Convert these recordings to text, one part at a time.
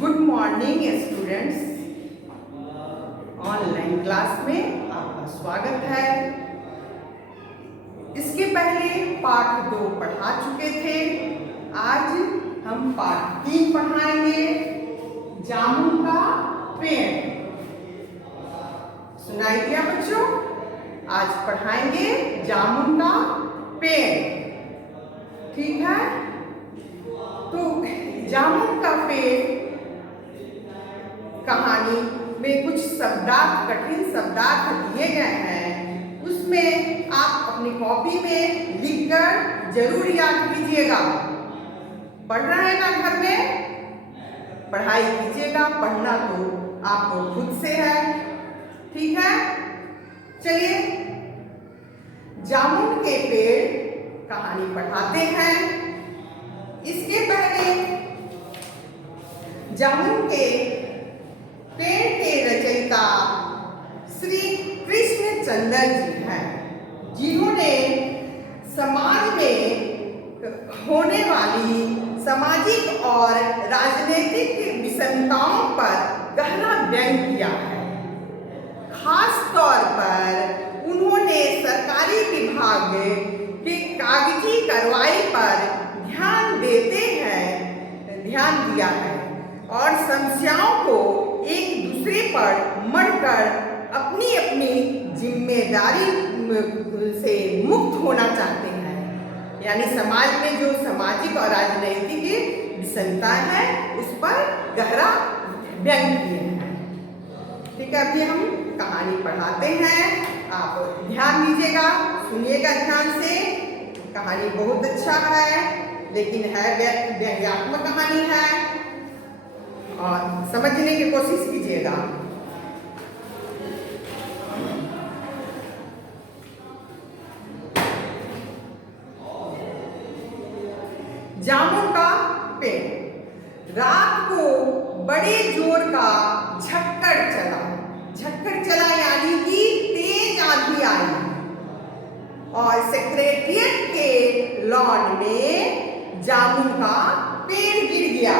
Good morning students. Online class में आपका स्वागत है। इसके पहले पाठ 2 पढ़ा चुके थे। आज हम पाठ 3 पढ़ाएंगे, जामुन का पेड़। सुनाई दिया बच्चों? आज पढ़ाएंगे जामुन का पेड़, ठीक है? तो जामुन का पेड़ कहानी में कुछ शब्दार्थ, कठिन शब्दार्थ दिए गए हैं। उसमें आप अपनी कॉपी में लिखकर जरूर याद कीजिएगा। पढ़ रहे हैं ना घर में? पढ़ाई कीजिएगा। पढ़ना तो आपको खुद से है, ठीक है? चलिए जामुन के पेड़ कहानी पढ़ाते हैं। इसके पहले जामुन के पेड़ के रचयिता श्री कृष्णचंद्र जी हैं, जिन्होंने समाज में होने वाली सामाजिक और राजनीतिक विषमताओं पर गहरा व्यंग किया है। खास तौर पर उन्होंने सरकारी विभाग की कागजी कार्रवाई पर ध्यान दिया है और समस्याओं को एक दूसरे पर मढ़कर अपनी अपनी जिम्मेदारी से मुक्त होना चाहते हैं। यानी समाज में जो सामाजिक और राजनीतिक विषमता है उस पर गहरा व्यंग किए हैं। ठीक है, अभी हम कहानी पढ़ाते हैं। आप ध्यान दीजिएगा, सुनिएगा ध्यान से। कहानी बहुत अच्छा है, लेकिन है व्यंग्यात्मक कहानी है और समझने की कोशिश कीजिएगा। जामुन का पेड़। रात को बड़े जोर का झक्कड़ चला यानी कि तेज आंधी आई और सेक्रेटरिएट के लॉन में जामुन का पेड़ गिर गया।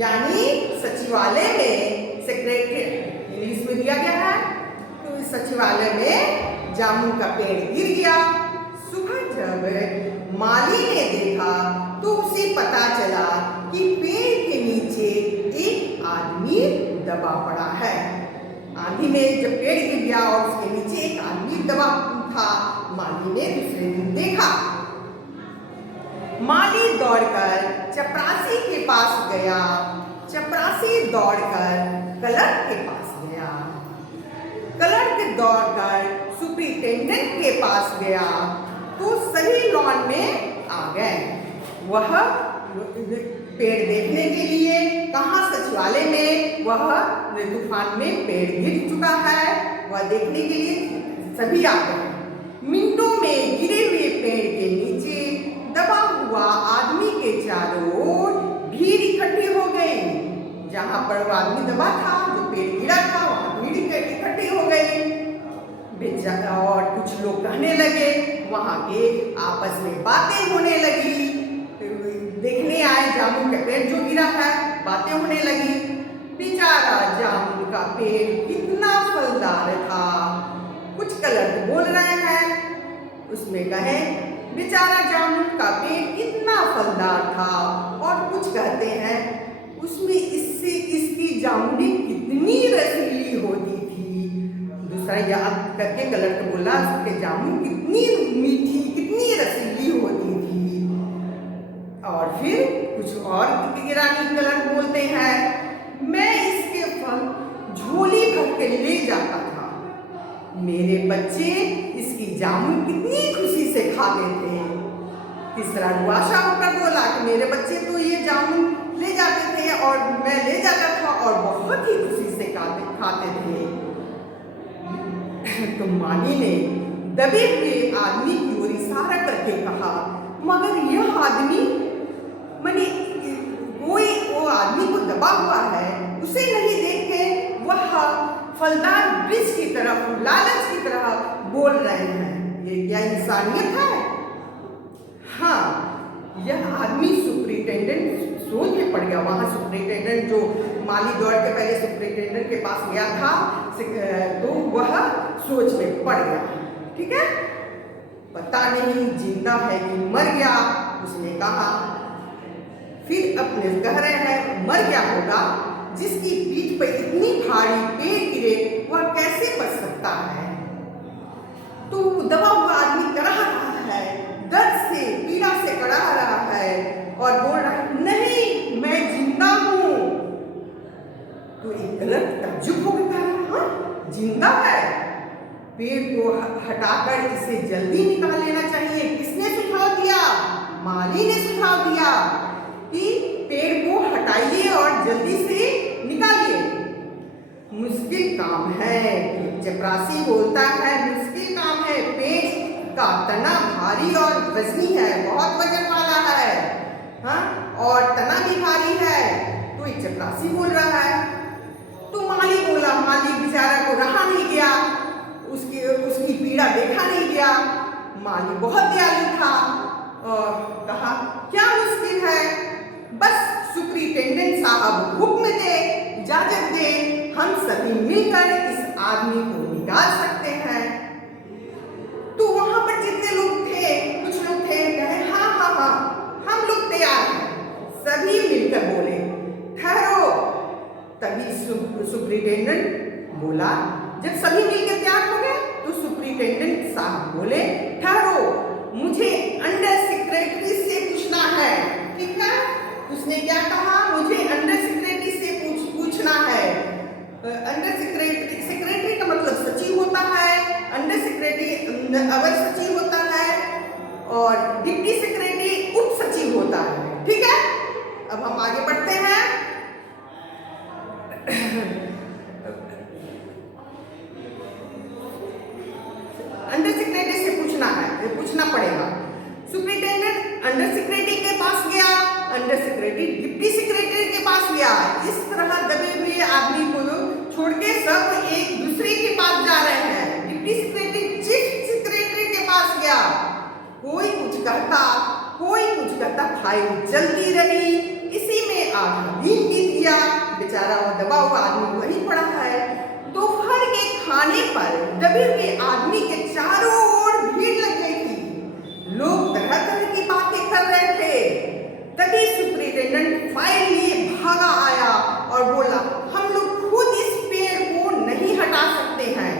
यानी सचिवालय में, सेक्रेटरिएट इंग्लिश में दिया गया है, तो इस सचिवालय में जामुन का पेड़ गिर गया। सुबह जब माली ने देखा तो उसे पता चला कि पेड़ के नीचे एक आदमी दबा पड़ा है। आंधी में जब पेड़ गिर गया और उसके नीचे एक आदमी दबा था, माली ने दूसरे दिन देखा। माली दौड़कर चपरासी के पास गया। चपरासी दौड़कर क्लर्क के पास गया। क्लर्क दौड़कर सुपरिटेंडेंट के पास गया, तो सभी लॉन में आ गए। वह पेड़ देखने के लिए, कहाँ सचिवालय में वह तूफान में पेड़ गिर चुका है, वह देखने के लिए सभी आ गए। मिनटों में गिरे हुए पेड़ के नीचे दबा हुआ आदमी के चारों ओर भीड़ इकट्ठी हो गई। जहां पर वो आदमी दबा था, जो पेड़ गिरा था, वहां भीड़ इकट्ठी हो गई। और कुछ लोग कहने लगे, वहां के आपस में बातें होने लगी। देखने आए जामुन का पेड़ जो गिरा है, बातें होने लगी। बेचारा जामुन का पेड़ कितना फलदार था। कुछ क्लर्क बोल रहे हैं, उसमें कहे बेचारा जामुन का पेड़ कितना फलदार था, और कुछ कहते हैं उसमें इसकी जामुनें कितनी रसीली होती थी। दूसरा याद करके क्लर्क बोला उसके जामुन कितनी मीठी, कितनी रसीली होती थी। और फिर कुछ और गिरानी क्लर्क बोलते हैं, मैं इसके फल झोली भर के ले जाता था। मेरे बच्चे इसकी जामुन कितनी खुशी से खाते थे। तीसरा रुआशा होकर बोला कि मेरे बच्चे तो ये जामुन ले जाते थे और मैं ले जाता था और बहुत ही खुशी से खाते थे। तो माली ने दबे हुए आदमी की ओर इशारा करके कहा, मगर यह आदमी, माने वो आदमी को दबा हुआ है, उसे नहीं देखे वह फलदार वृक्ष की तरफ, लालच की तरह बोल रहे हैं। ये क्या इंसानियत है? हाँ, यह आदमी सुपरिटेंडेंट सोच में पड़ गया। वहाँ सुपरिटेंडेंट जो माली दौड़ के पहले सुपरिटेंडेंट के पास गया था तो वह सोच में पड़ गया। ठीक है, पता नहीं जिंदा है कि मर गया, उसने कहा। फिर अपने कह रहे हैं मर गया होगा, जिसकी पीठ पर इतनी भारी पेड़ गिरे वह कैसे बच सकता है। तो दबा हुआ आदमी कराह रहा है, दर्द से पीड़ा से कराह रहा है और बोल रहा है नहीं मैं जिंदा हूं। तो एक गलत ताज्जुब हो गया, हाँ जिंदा है, पेड़ को हटाकर इसे जल्दी निकाल लेना चाहिए। किसने सुझाव दिया? माली ने सुझाव दिया कि पेड़ को हटाइए और जल्दी से निकालिए। मुश्किल काम है, चपरासी बोलता है मुश्किल काम है, पेड़ का तना भारी और वजनी है, बहुत वजन वाला है, हाँ और तना भी भारी है। तो एक चपरासी बोल रहा है। तो माली बोला, माली बेचारा को रहा नहीं गया, उसकी पीड़ा देखा नहीं गया। माली बहुत दयालु था और कहा क्या मुश्किल है, बस सुपरिटेंडेंट साहब हुक्म दे, इजाजत दे, हम सभी मिलकर इस आदमी को निकाल सकते हैं। तो वहां पर जितने लोग थे, कुछ लोग थे कहे हाँ हाँ हाँ हम लोग तैयार हैं। सभी मिलकर बोले ठहरो। तभी सुपरिटेंडेंट बोला, जब सभी मिलकर तैयार हो गए तो सुपरिटेंडेंट साहब बोले ठहरो, मुझे अंडर सेक्रेटरी से पूछना है। ठीक है, उसने क्या कहा, मुझे अंडर सेक्रेटरी से पूछना है। अंडर सेक्रेटरी का मतलब सचिव होता है, अंडर सेक्रेटरी अवर सचिव होता है और डिप्टी सेक्रेटरी उप सचिव होता है। ठीक है, अब हम आगे बढ़ते हैं। अंडर सेक्रेटरी से पूछना पड़ेगा। सुपरिटेंडेंट अंडर सेक्रेटरी के पास गया, अंडर सेक्रेटरी डिप्टी सेक्रेटरी के पास गया। इस तरह दबे हुए आदमी को छोड़ के सब एक दूसरे के पास जा रहे हैं। डिप्टी सेक्रेटरी चीफ सेक्रेटरी के पास गया, कोई कुछ कहता, फाइल चलती रही। इसी में आधा दिन बीत गया, बेचारा वो दबा हुआ आदमी वहीं पड़ा है। दोपहर के खाने पर दबे हुए आदमी के चारों ओर भीड़ लग गई थी, लोग तरह तरह की बातें कर रहे थे। तभी सुपरिटेंडेंट फाइल लिए भागा आया और बोला, हम लोग खुद इस पेड़ को नहीं हटा सकते हैं,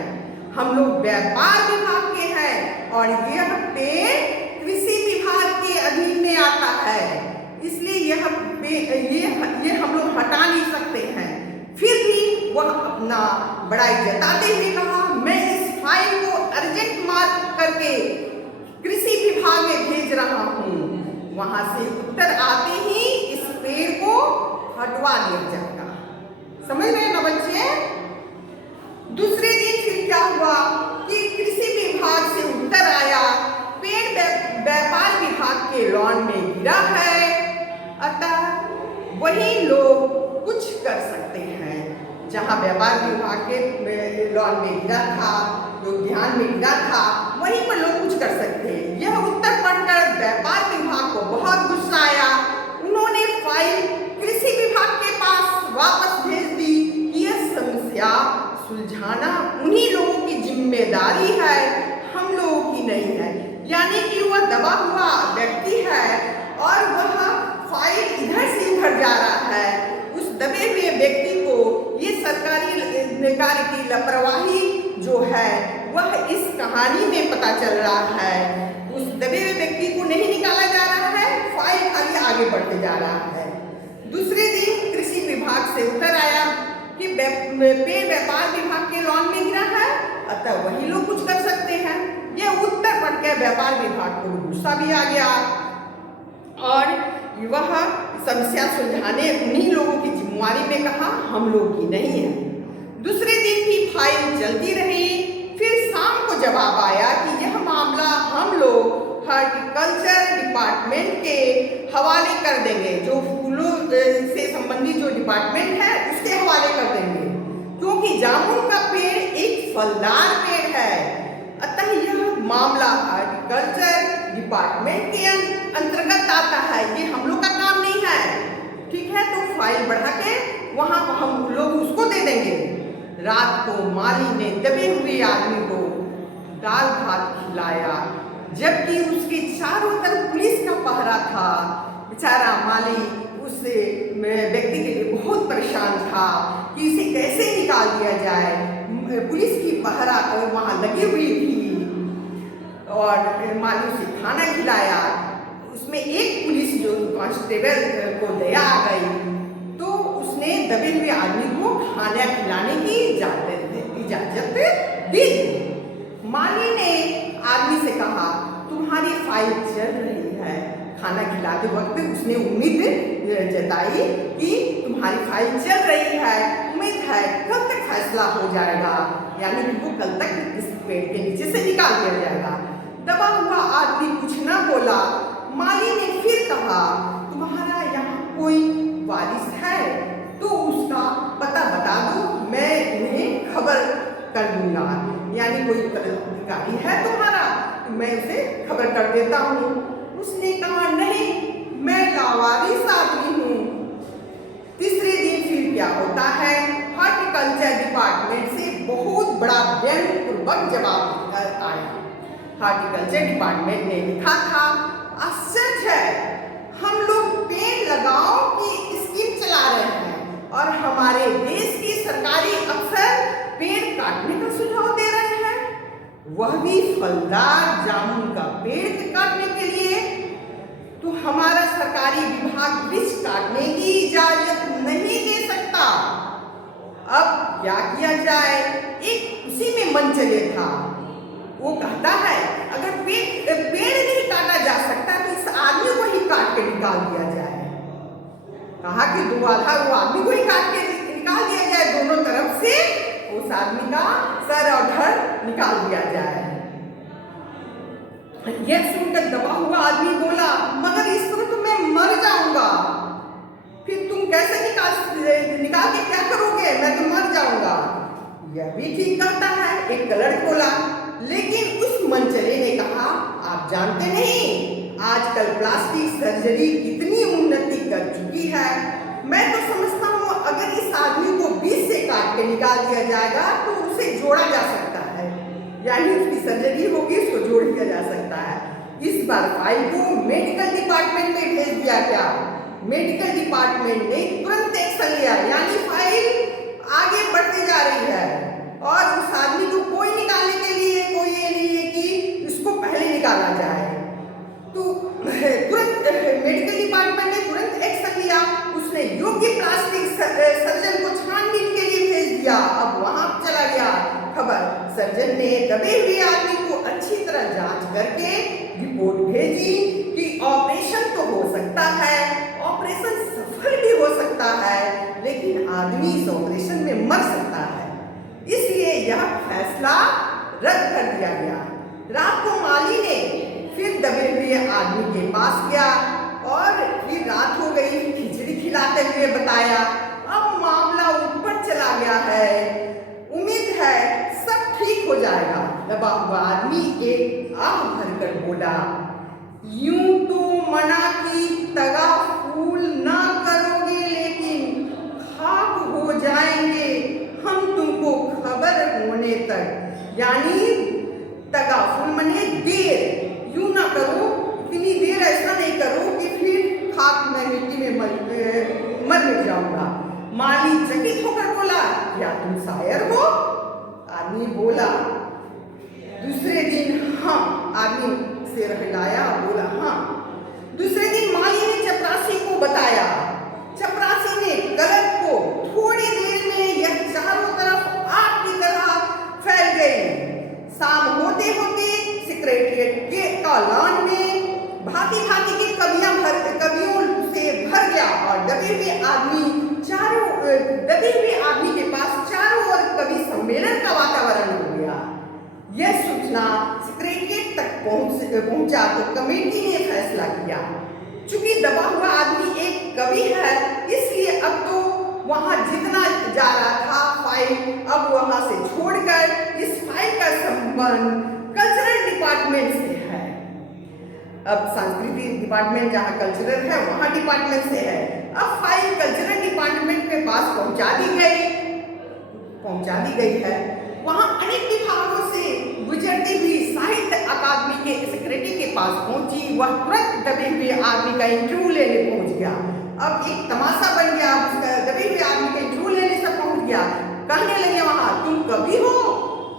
हम लोग व्यापार विभाग के हैं और यह पेड़ कृषि विभाग के अधीन में आता है, इसलिए ये हम लोग हटा नहीं सकते हैं। फिर भी वह अपना बड़ाई जताते हुए कहा, मैं इस फाइल को अर्जेंट मार्क करके कृषि विभाग में भेज रहा हूँ, वहां से उत्तर आते ही इस पेड़ को हटवा दिया जाएगा। समझ रहे हैं ना बच्चे? दूसरे दिन फिर क्या हुआ कि कृषि विभाग से उत्तर आया, पेड़ व्यापार विभाग के लॉन में गिरा है, अतः वही लोग कुछ कर सकते हैं। जहां व्यापार विभाग के लॉन में गिरा था, जो ध्यान में गिरा था, वहीं पर लोग कुछ कर सकते हैं। यह उत्तर पढ़कर व्यापार विभाग को बहुत गुस्सा आया। उन्होंने फाइल कृषि विभाग के पास वापस भेज दी कि यह समस्या सुलझाना उन्हीं लोगों की जिम्मेदारी है, हम लोगों की नहीं है। यानी कि वह दबा हुआ व्यक्ति है और वह फाइल इधर से इधर जा रहा है। उस दबे हुए व्यक्ति को ये सरकारी कार्य की लापरवाही जो है वह इस कहानी में पता चल रहा है। उस दबे हुए व्यक्ति को नहीं निकाला जा रहा है, फाइल आगे बढ़ते जा रहा है। दूसरे दिन कृषि विभाग से उत्तर आया कि पेड़ व्यापार विभाग के लॉन में गिरा है, अतः वही लोग कुछ कर सकते हैं। यह उत्तर पढ़ के व्यापार विभाग को गुस्सा भी आ गया और वह समस्या सुलझाने उन्हीं लोगों की जिम्मेवारी में कहा, हम लोग की नहीं है। दूसरे दिन भी फाइल चलती रही। फिर शाम को जवाब आया कि यह मामला हम लोग हॉर्टिकल्चर डिपार्टमेंट के हवाले कर देंगे, जो फूलों से संबंधित जो डिपार्टमेंट है उसके हवाले कर देंगे, क्योंकि जामुन का पेड़ एक फलदार पेड़ है, अतः यह मामला हॉर्टिकल्चर डिपार्टमेंट के अंतर्गत आता है, ये हम लोग का काम नहीं है। वहाँ हम लोग उसको दे देंगे। रात को माली ने दबे हुए आदमी को दाल भात खिलाया, जबकि उसके चारों तरफ पुलिस का पहरा था। बेचारा माली उस व्यक्ति के लिए बहुत परेशान था कि इसे कैसे निकाल दिया जाए। पुलिस की पहरा वहाँ लगी हुई थी और माली उसे खाना खिलाया। उसमें एक पुलिस जो कांस्टेबल को दया आ गई, तो उसने दबे हुए आदमी को खाना खिलाने की इजाजत दे दी। माली ने आदमी से कहा, तुम्हारी फाइल चल रही है। खाना खिलाते वक्त उसने उम्मीद जताई कि तुम्हारी फाइल चल रही है, उम्मीद है कल तक फैसला हो जाएगा, यानी तुमको कल तक इस पेड़ के नीचे से निकाल दिया जाएगा। दबा हुआ आदमी कुछ ना बोला। माली ने फिर कहा, तुम्हारा यहाँ कोई वारिस है तो उसका पता बता दो, मैं उन्हें खबर कर दूंगा। यानी कोई अधिकारी है तुम्हारा, मैं उसे खबर कर देता हूँ। उसने कहा, नहीं, मैं लावारिस आदमी हूँ। तीसरे दिन फिर क्या होता है, हॉर्टिकल्चर डिपार्टमेंट से बहुत बड़ा व्यंग्यपूर्वक जवाब आया। हॉर्टिकल्चर डिपार्टमेंट ने लिखा था, आश्चर्य है, हम लोग पेड़ लगाओ की स्कीम चला रहे हैं और हमारे देश के सरकारी अफसर पेड़ काटने का सुझाव दे रहे हैं, वह भी फलदार जामुन का पेड़ काटने के लिए। तो हमारा सरकारी विभाग वृक्ष काटने की इजाजत नहीं दे सकता। अब क्या किया जाए? एक उसी में मन चले था। वो कहता है, अगर पेड़ नहीं काटा जा सकता तो इस आदमी को ही काट के निकाल दिया जाए। कहा कि दोबारा वो आदमी को ही काट के निकाल दिया जाए, दोनों तरफ से उस आदमी का सर और धड़ निकाल दिया जाए। यह सुनकर दबा हुआ आदमी बोला, मगर इस तरह तो मैं मर जाऊंगा। फिर तुम कैसे निकाल के क्या करोगे? मैं तो मर जाऊंगा। यह भी ठीक कहता है, एक कलर बोला। लेकिन उस मनचले ने कहा, आप जानते नहीं, आजकल प्लास्टिक सर्जरी कितनी उन्नति कर चुकी है। मैं तो समझता हूँ अगर इस आदमी को बीच से काट के निकाल दिया जाएगा तो उसे जोड़ा जा सकता है, यानी उसकी सर्जरी होगी, उसको जोड़ दिया जा सकता है। इस बार फाइल को मेडिकल डिपार्टमेंट में भेज दिया गया। मेडिकल डिपार्टमेंट ने तुरंत एक्शन लिया, यानी फाइल आगे बढ़ती जा रही है और उस आदमी को कोई निकालने के लिए कोई ये नहीं है कि उसको पहले निकाला जाए। तो तुरंत मेडिकल डिपार्टमेंट ने तुरंत एक्शन लिया। उसने योग्य प्लास्टिक सर्जन को छानबीन के लिए भेज दिया। अब वहां चला गया खबर। सर्जन ने दबे हुए आदमी को अच्छी तरह जांच करके रिपोर्ट भेजी कि ऑपरेशन तो हो सकता है, ऑपरेशन सफल भी हो सकता है, लेकिन आदमी इस ऑपरेशन में मर सकता है। इसलिए यह फैसला रद्द कर दिया गया। रात को माली ने फिर दबे हुए आदमी के पास गया और फिर रात हो गई, खिचड़ी खिलाते हुए बताया, अब मामला ऊपर चला गया है, उम्मीद है सब ठीक हो जाएगा। दबा हुआ आदमी एक आह भरकर बोला, यूं तो मना की तगा फूल ना करोगे, लेकिन खाक हो जाएंगे हम तुमको खबर होने तक। यानी तगाफुल मने देर, यूं ना करो, इतनी देर ऐसा नहीं करो कि फिर खाक में मिट्टी में मर जाऊंगा। माली चकित होकर बोला, क्या तुम शायर हो? आदमी बोला। दूसरे दिन हाँ, आदमी से हिलाया, बोला हाँ। दूसरे दिन माली ने चपरासी को बताया। चपरासी ने कलर को थोड़ी देर में यह चारों तरफ आग की तरह फैल गई। शाम होते होते सेक्रेटरिएट के लॉन में भांति भांति के कवियों से भर गया और दबे हुए आदमी के पास चारों ओर कवि सम्मेलन का वातावरण हो गया। यह सूचना सेक्रेटरिएट तक पहुंचा तो कमेटी ने फैसला किया, चूंकि दबा हुआ आदमी एक कवि है, इसलिए अब तो वहां जितना जा रहा था फाइल, अब वहां से छोड़कर इस फाइल का संबंध कल्चरल डिपार्टमेंट से है। अब संस्कृति डिपार्टमेंट जहाँ कल्चरल है वहाँ डिपार्टमेंट से है। अब फाइल कल्चरल डिपार्टमेंट के पास पहुँचा दी गई है। वहाँ अनेक विभागों से गुजरती हुई साहित्य अकादमी के सेक्रेटरी के पास पहुंची। वह तुरंत दबे हुए आदमी का इंटरव्यू लेने पहुंच गया। अब एक तमाशा बन गया, दबे हुए आदमी का इंटरव्यू लेने से पहुंच गया। कहने लगे वहाँ, तुम कवि हो?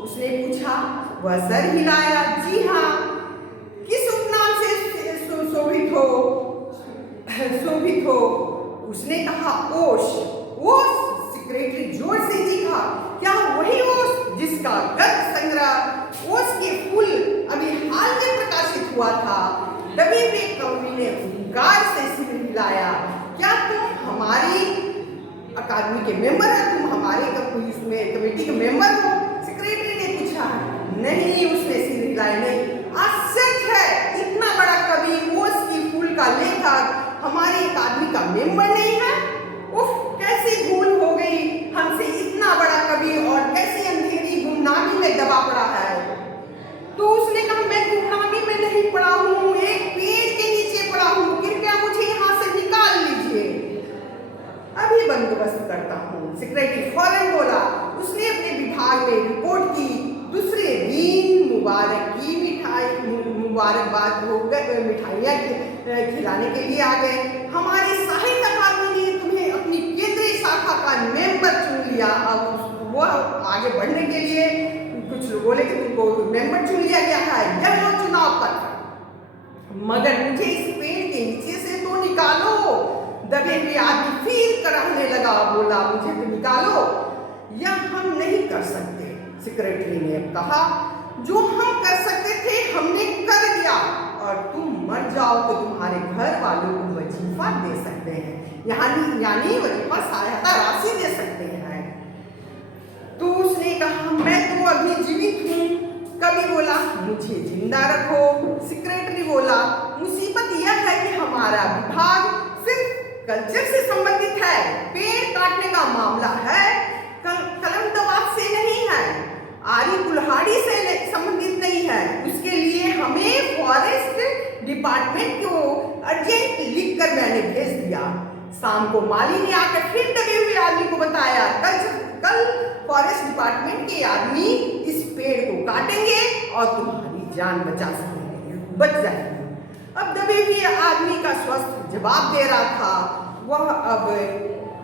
उसने पूछा। वह सर हिलाया, जी हाँ। किस उपनाम से शोभित हो? उसने कहा, ओश। सेक्रेटरी जोर से चीखा, क्या वही ओश जिसका गद्य संग्रह ओश के फूल अभी हाल में प्रकाशित हुआ था? दबे हुए कवि ने हुंकार से सिर हिलाया। क्या तुम हमारी अकादमी के मेंबर हो? तुम हमारे इसमें कमेटी के मेंबर हो? सेक्रेटरी ने पूछा। नहीं, उसने सिर हिलाया। नहीं, आश्चर्य है, इतना बड़ा कवि ओश की फूल का लेखक हमारी अकादमी का मेंबर नहीं है? उफ, कैसी भूल हो गई। हमसे इतना बड़ा कवि और कैसी अंधेरी गुमनामी में दबा पड़ा है। तो उसने कहा, मैं गुमनामी में नहीं पड़ा हूँ, एक पेड़ के नीचे पड़ा हूँ। कृपया मुझे यहाँ से निकाल लीजिए, अभी बंदोबस्त करता हूँ। सेक्रेटरी फौरन बोला। उसने अपने विभाग में रिपोर्ट की। दूसरे दिन मुबारकबाद हो गए, मिठाइयाँ खिलाने के लिए आ गए। हमारी साहित्य अकादमी ने तुम्हें अपनी केंद्रीय शाखा का मेंबर चुन लिया। अब वो आगे बढ़ने के लिए कुछ लोग बोले कि तुमको मेंबर चुन लिया गया है, यह लो चुनाव पत्र, मगर मुझे इस पेड़ के नीचे से तो निकालो। दबे हुए आदमी फिर कराहने लगा, बोला, मुझे तो निकालो। यह हम नहीं कर सकते। सेक्रेटरी ने कहा, जो हम कर सकते थे हमने कर दिया, और तुम मर जाओ तो तुम्हारे घर वालों को वजीफा दे सकते हैं, यानी वजीफा सहायता राशि दे सकते हैं। तो उसने कहा, मैं तो अभी जीवित हूँ। कवि बोला, मुझे जिंदा रखो। सेक्रेटरी बोला, मुसीबत यह है कि हमारा विभाग सिर्फ कल्चर से संबंधित है, पेड़ काटने का मामला है, कलम दबाव से नहीं है, आरी कुल्हाड़ी से संबंधित नहीं है। उसके लिए हमें फॉरेस्ट डिपार्टमेंट को अर्जेंट लिखकर मैंने भेज दिया। शाम को माली ने आकर फिर दबे हुए आदमी को बताया, कल फॉरेस्ट डिपार्टमेंट के आदमी इस पेड़ को काटेंगे और तुम्हारी जान बच जाएगी। अब दबे हुए आदमी का स्वस्थ जवाब दे रहा था। वह अब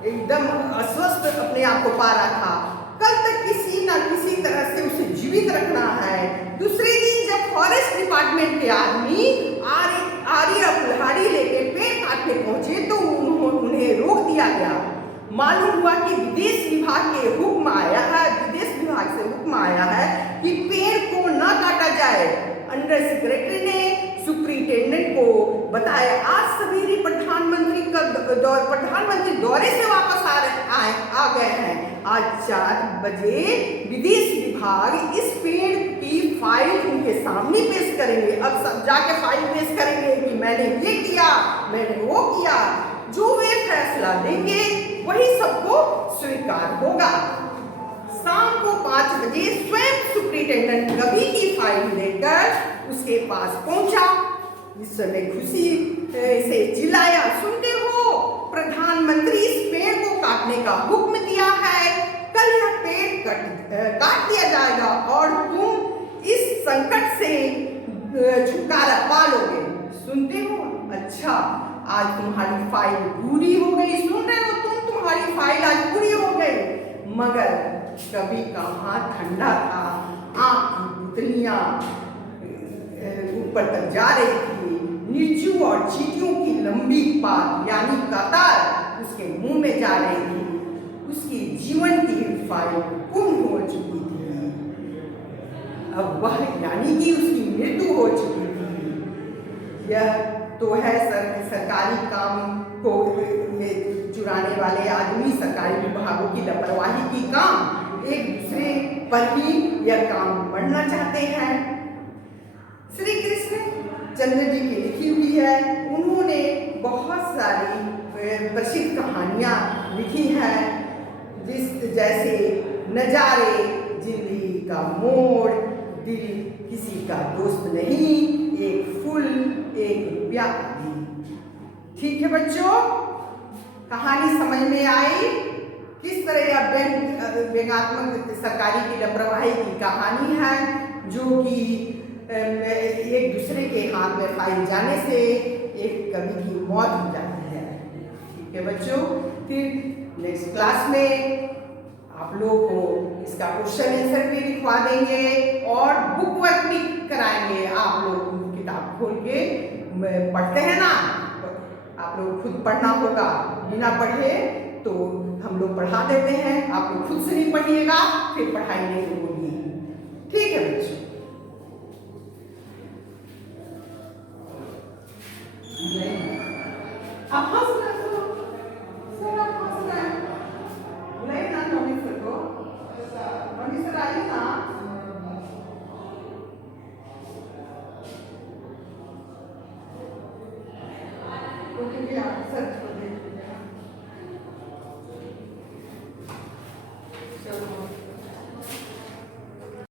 एकदम अस्वस्थ अपने आप को पा रहा था। कल तक किसी न किसी तरह से उसे जीवित रखना है। दूसरे दिन जब फॉरेस्ट डिपार्टमेंट के आदमी आरी और कुल्हाड़ी लेके पेड़ काटने पहुंचे तो उन्हें रोक दिया गया। मालूम हुआ कि विदेश विभाग से हुक्म आया है कि पेड़ को न काटा जाए। अंडर सेक्रेटरी ने सुप्रिंटेंडेंट को बताया, आज सवेरे प्रधानमंत्री दौरे से वापस आ गए हैं। आज 4 बजे विदेश विभाग इस पेड़ की फाइल उनके सामने पेश करेंगे। अब सब जाके फाइल पेश करेंगे कि मैंने ये किया, मैंने वो किया। जो वे फैसला देंगे वही सबको स्वीकार होगा। शाम को 5 बजे स्वयं सुप्रिंटेंडेंट कवि की फाइल लेकर उसके पास पहुंचा। इस समय खुशी से चिल्लाया, सुनते हो, प्रधानमंत्री इस पेड़ को काटने का हुक्म दिया है। कल यह पेड़ काट दिया जाएगा और तुम इस संकट से छुटकारा पा लोगे। सुनते हो? अच्छा, आज तुम्हारी फाइल पूरी हो गई। सुन रहे हो तुम? तुम्हारी फाइल आज पूरी हो गई। मगर कवि का हाथ ठंडा था, आंख की पुतलियां ऊपर तक जा रही थी। नीचू और चींटियों की लंबी पात यानी कतार उसके मुंह में जा रही थी। उसकी जीवन की फाइल पूर्ण हो चुकी थी। अब वह यानी कि उसकी मृत्यु हो चुकी थी। यह तो है सरकारी काम को चुराने वाले आदमी, सरकारी विभागों की लापरवाही की काम। एक दूसरे पर ही यह काम बढ़ना चाहते हैं। श्री कृष्ण चंद्र जी की लिखी हुई है। उन्होंने बहुत सारी प्रसिद्ध कहानियाँ लिखी हैं, जैसे नजारे, जिंदगी का मोड़, दिल किसी का दोस्त नहीं, एक फूल, 1 रुपया आदि। ठीक है बच्चों, कहानी समझ में आई? किस तरह यह व्यंग्यात्मक सरकारी की लापरवाही की कहानी है, जो कि एक दूसरे के हाथ में फाइल जाने से एक कवि की मौत हो जाती है। ठीक है बच्चों, फिर नेक्स्ट क्लास में आप लोग को इसका क्वेश्चन आंसर भी लिखवा देंगे और बुक वर्क भी कराएंगे। आप लोग किताब खोल के पढ़ते हैं ना, तो आप लोग खुद पढ़ना होगा। बिना पढ़े तो हम लोग पढ़ा देते हैं, आप लोग खुद से नहीं पढ़िएगा, फिर पढ़ाई नहीं होगी। ठीक है बच्चों।